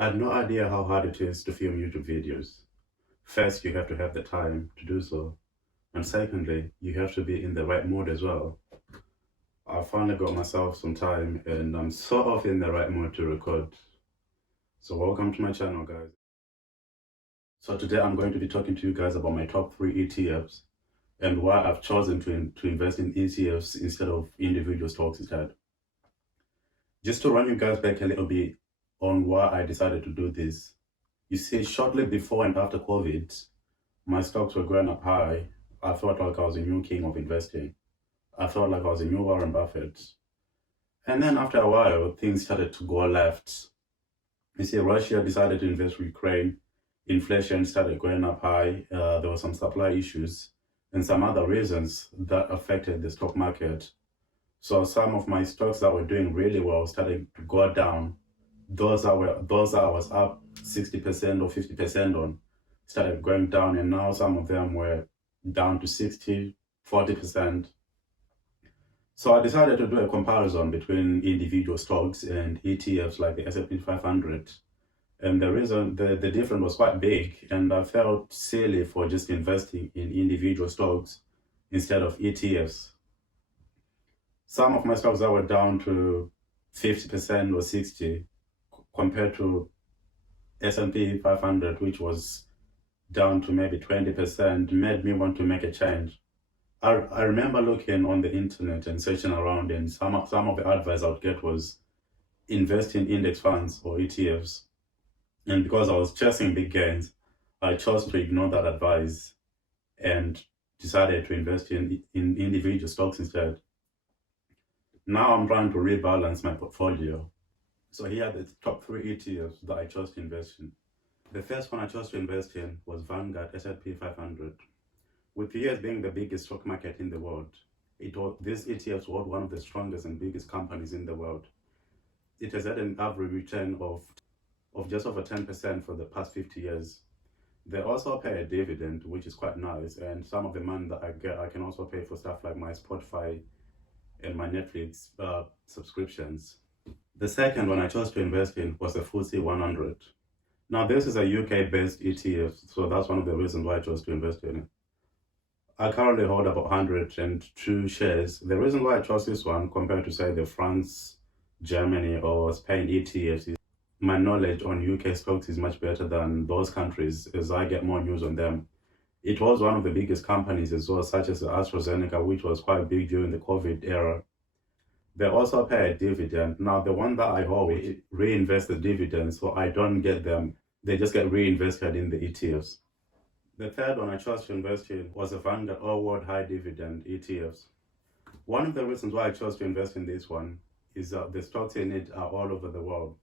I had no idea how hard it is to film YouTube videos. First, you have to have the time to do so. And secondly, you have to be in the right mood as well. I finally got myself some time and I'm sort of in the right mood to record. So welcome to my channel, guys. So today I'm going to be talking to you guys about my top 3 ETFs and why I've chosen to invest in ETFs instead of individual stocks instead. Just to run you guys back a little bit on why I decided to do this. You see, shortly before and after COVID, my stocks were going up high. I felt like I was a new king of investing. I felt like I was a new Warren Buffett. And then after a while, things started to go left. You see, Russia decided to invest in Ukraine. Inflation started going up high. There were some supply issues and some other reasons that affected the stock market. So some of my stocks that were doing really well started to go down. Those that I was up 60% or 50% on started going down, and now some of them were down to 60, 40%. So I decided to do a comparison between individual stocks and ETFs like the S&P 500. And the reason, the difference was quite big, and I felt silly for just investing in individual stocks instead of ETFs. Some of my stocks that were down to 50% or 60 compared to S&P 500, which was down to maybe 20%, made me want to make a change. I remember looking on the internet and searching around, and some of the advice I would get was invest in index funds or ETFs. And because I was chasing big gains, I chose to ignore that advice and decided to invest in individual stocks instead. Now I'm trying to rebalance my portfolio. So here are the top 3 ETFs that I chose to invest in. The first one I chose to invest in was Vanguard S&P 500. With the US being the biggest stock market in the world, this ETF was one of the strongest and biggest companies in the world. It has had an average return of just over 10% for the past 50 years. They also pay a dividend, which is quite nice, and some of the money that I get, I can also pay for stuff like my Spotify and my Netflix subscriptions. The second one I chose to invest in was the FTSE 100. Now, this is a UK-based ETF, so that's one of the reasons why I chose to invest in it. I currently hold about 102 shares. The reason why I chose this one compared to, say, the France, Germany, or Spain ETFs is my knowledge on UK stocks is much better than those countries, as I get more news on them. It was one of the biggest companies as well, such as AstraZeneca, which was quite big during the COVID era. They also pay a dividend. Now, the one that I hold, reinvest the dividends, so I don't get them. They just get reinvested in the ETFs. The third one I chose to invest in was the Vanguard All World High Dividend ETFs. One of the reasons why I chose to invest in this one is that the stocks in it are all over the world.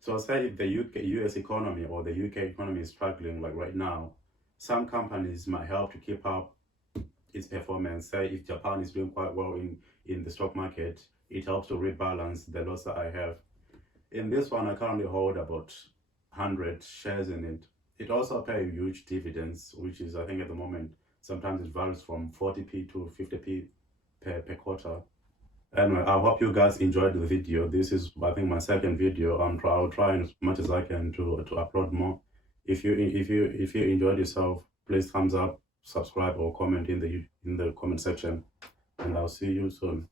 So say if the US economy or the UK economy is struggling like right now, some companies might help to keep up its performance. Say if Japan is doing quite well in the stock market, it helps to rebalance the loss that I have. In this one, I currently hold about 100 shares in it. It also pays huge dividends, which is, I think at the moment, sometimes it varies from 40p to 50p per quarter. Anyway, I hope you guys enjoyed the video. This is, I think, my second video. I'll try as much as I can to upload more. If you enjoyed yourself, please thumbs up, subscribe, or comment in the comment section, and I'll see you soon.